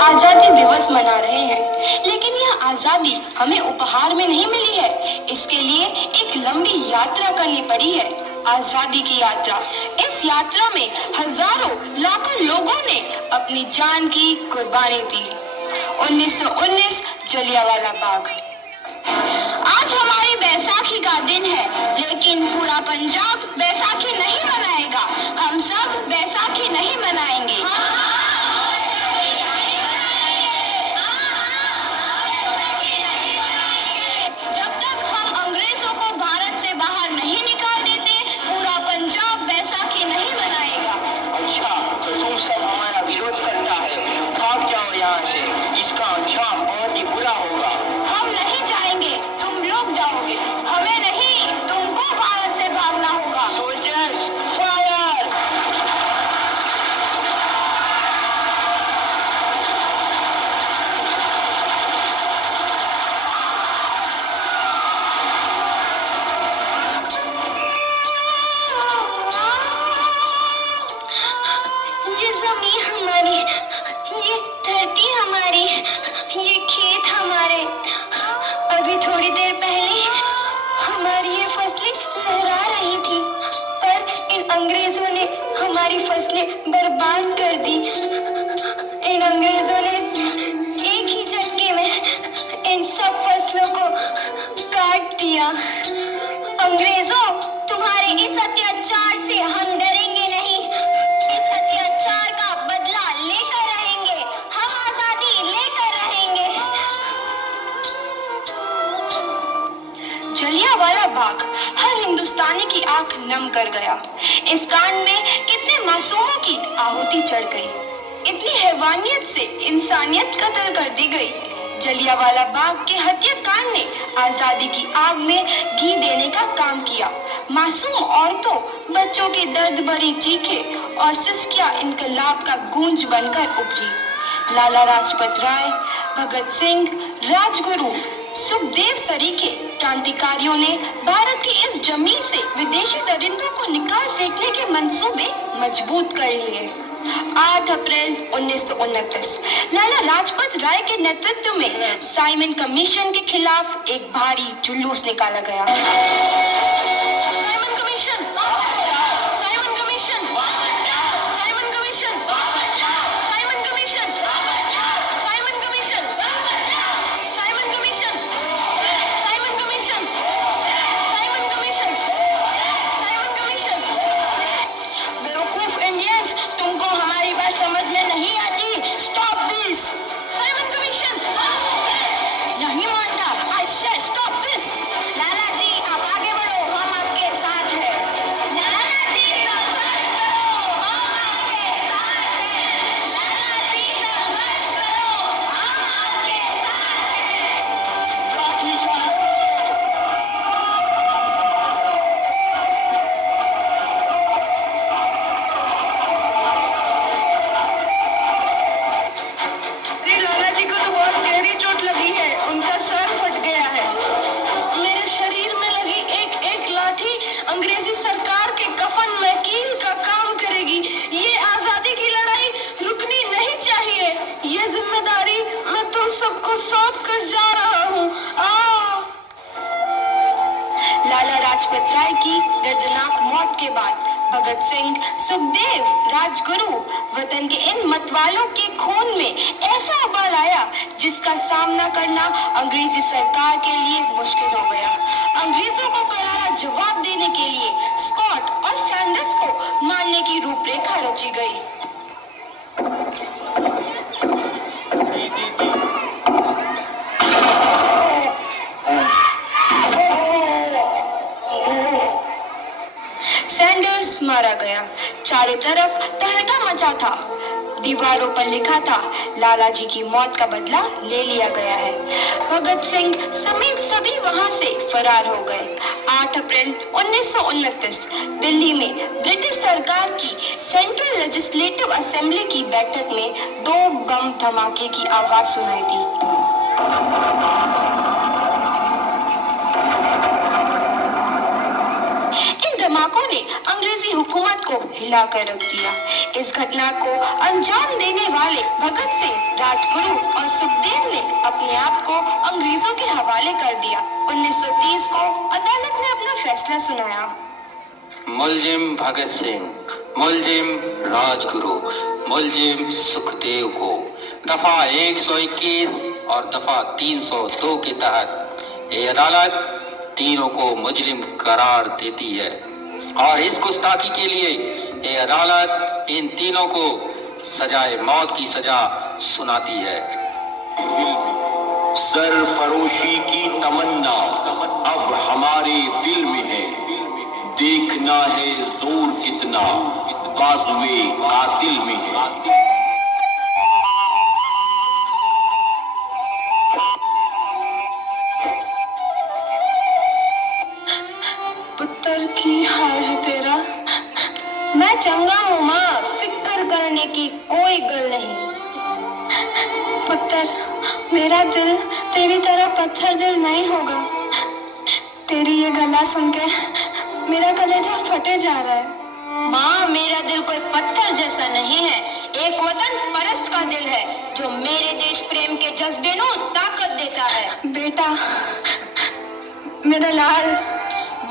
आजादी दिवस मना रहे हैं, लेकिन यह आजादी हमें उपहार में नहीं मिली है। इसके लिए एक लंबी यात्रा करनी पड़ी है, आजादी की यात्रा। इस यात्रा में हजारों लाखों लोगों ने अपनी जान की कुर्बानी दी। 1919 जलियांवाला बाग। आज हमारी बैसाखी का दिन है, लेकिन पूरा पंजाब बैसाखी नहीं मनाएगा। हम सब बैसाखी नहीं मनाएंगे। जब तक हम अंग्रेजों को भारत से बाहर नहीं निकाल देते, पूरा पंजाब बैसाखी नहीं मनाएगा। अच्छा, तो तुम सब हमारा विरोध करता है, भाग जाओ यहाँ से। इसका अंजाम बहुत ही बुरा होगा। हम नहीं जाएंगे, तुम लोग जाओगे। हमें नहीं, तुमको भारत से भागना होगा। Soldiers fire! ये जमीन हमारी, ये धरती हमारी, ये खेत हमारे। अभी थोड़ी देर पहले हमारी ये फसलें लहरा रही थी, पर इन अंग्रेजों ने हमारी फसलें बर्बाद कर दी। इन अंग्रेजों ने एक ही झटके में इन सब फसलों को काट दिया। अंग्रेजों, तुम्हारे इस अत्याचार से हम डरेंगे नहीं। इस अत्याचार का बदला लेकर रहेंगे। हम आजादी लेकर रहेंगे। जलियांवाला बाग हर हिंदुस्तानी की आंख नम कर गया। इस कांड में कितने मासूमों की आहुति चढ़ गई, इतनी हैवानियत से इंसानियत कत्ल कर दी गई। जलियांवाला बाग के हत्याकांड ने आजादी की आग में घी देने का काम किया। मासूम औरतों, बच्चों की दर्द भरी चीखें और सिसकियां इनकलाब का गूंज बनकर उभरी। लाला लाजपत राय, भगत सिंह, राजगुरु, सुखदेव सरीखे क्रांतिकारियों ने भारत की इस जमीन से विदेशी दरिंदों को निकाल फेंकने के मंसूबे मजबूत कर लिए। 8 अप्रैल 1929 लाला लाजपत राय के नेतृत्व में साइमन कमीशन के खिलाफ एक भारी जुलूस निकाला गया। Simon commission, Simon commission, Simon commission, Simon commission, Simon commission, Simon commission, Simon commission, Simon commission, Simon commission. बेवकूफ इंडियंस, तुमको हमारी बात समझ में नहीं आती। Stop this. साइमन कमीशन नहीं मानता। आई से स्टॉप दिस। लाला जी, आप आगे बढ़ो, हम आपके साथ हैं। लाला जी, संघर्ष करो, हम आपके साथ हैं। लाला जी, संघर्ष करो, हम आपके साथ हैं। लाठी चार्ज! अरे लाला जी को तो बहुत गहरी चोट लगी है, उनका सर फट गया है। मेरे शरीर में लगी एक एक लाठी अंग्रेजी सरकार के कफन में कील का काम करेगी। ये आजादी की लड़ाई रुकनी नहीं चाहिए। ये जिम्मेदारी मैं तुम सबको सौंप कर जा रहा हूँ। लाला लाजपत राय की दर्दनाक मौत के बाद भगत सिंह, सुखदेव, राजगुरु, वतन के इन मतवालों के खून में ऐसा उबाल आया जिसका सामना करना अंग्रेजी सरकार के लिए मुश्किल हो गया। अंग्रेजों को करारा जवाब देने के लिए स्कॉट और सैंडर्स को मारने की रूपरेखा रची गई। सैंडर्स मारा गया। चारों तरफ तहलका मचा था। दीवारों पर लिखा था, लाला जी की मौत का बदला ले लिया गया है। भगत सिंह समेत सभी वहां से फरार हो गए। 8 अप्रैल 1929 दिल्ली में ब्रिटिश सरकार की सेंट्रल लेजिस्लेटिव असेंबली की बैठक में 2 बम धमाके की आवाज सुनाई दी। इन धमाकों ने अंग्रेजी हुकूमत को हिलाकर रख दिया। इस घटना को अंजाम देने वाले भगत सिंह, राजगुरु और सुखदेव ने अपने आप को अंग्रेजों के हवाले कर दिया। 1930 को अदालत ने अपना फैसला सुनाया। मुलजिम भगत सिंह, मुलजिम राजगुरु, मुलजिम सुखदेव को दफा 121 और दफा 302 के तहत ये अदालत तीनों को मुजरिम करार देती है और इस गुस्ताखी के लिए ये अदालत इन तीनों को सजाए मौत की सजा सुनाती है। सरफरोशी की तमन्ना अब हमारे दिल में है, देखना है जोर कितना बाजुए कातिल में है। पुत्र की हाल है तेरा। मैं चंगा हूँ माँ, फिक्र करने की कोई गल नहीं। पुत्र, मेरा दिल तेरी तरह पत्थर दिल नहीं होगा। तेरी ये गला सुन के मेरा कलेजा फटे जा रहा है। माँ, मेरा दिल कोई पत्थर जैसा नहीं है, एक वतन परस्त का दिल है जो मेरे देश प्रेम के जज्बे को ताकत देता है। बेटा, मेरा लाल।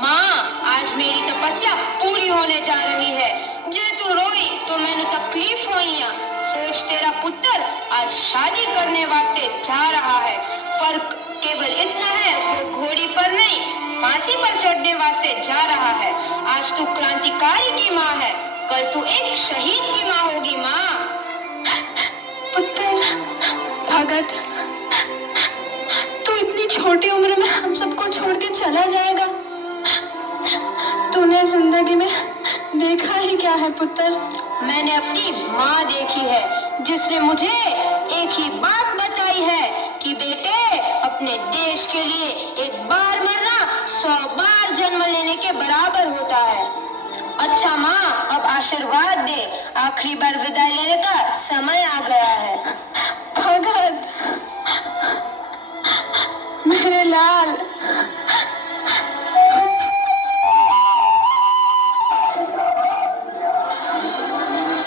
माँ, आज मेरी तपस्या पूरी होने जा रही है। जे तू रोई तो मैंने तकलीफ होइया। सोच, तेरा पुत्र आज शादी करने वास्ते जा रहा है। फर्क केवल इतना है, वो घोड़ी पर नहीं फांसी पर चढ़ने वास्ते जा रहा है। आज तू क्रांतिकारी की माँ है, कल तू एक शहीद की माँ होगी। माँ। पुत्र भगत, तू इतनी छोटी उम्र में हम सबको छोड़ के चला जाएगा। तूने जिंदगी में देखा ही क्या है पुत्र? मैंने अपनी माँ देखी है, जिसने मुझे एक ही बात बताई है कि बेटे, अपने देश के लिए एक बार मरना 100 बार जन्म लेने के बराबर होता है। अच्छा माँ, अब आशीर्वाद दे, आखिरी बार विदाई लेने का समय आ गया है। भगत, मेरे लाल।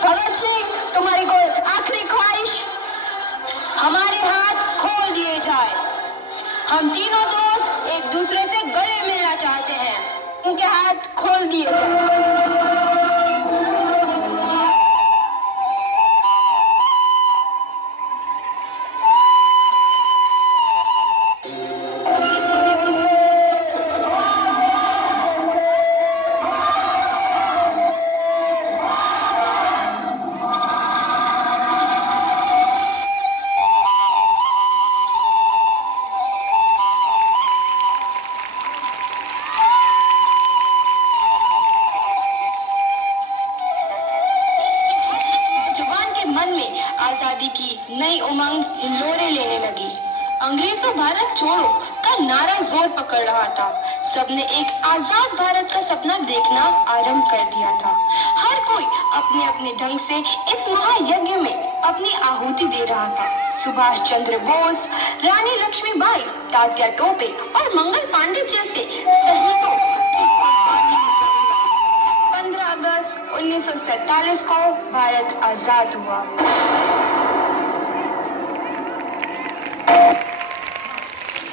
भगत सिंह, तुम्हारी कोई आखिरी ख्वाहिश? हमारे हाथ खोल दिए जाए। हम तीनों दोस्त एक दूसरे से गले मिलना चाहते हैं, उनके हाथ खोल दिए जाए। आजादी की नई उमंग हिलोरे लेने लगी। अंग्रेजों भारत छोड़ो का नारा जोर पकड़ रहा था। सबने एक आजाद भारत का सपना देखना आरंभ कर दिया था। हर कोई अपने अपने ढंग से इस महायज्ञ में अपनी आहुति दे रहा था। सुभाष चंद्र बोस, रानी लक्ष्मीबाई, तात्या टोपे और मंगल पांडे जैसे शहीदों की कुर्बानी 15 अगस्त 1947 को भारत आजाद हुआ।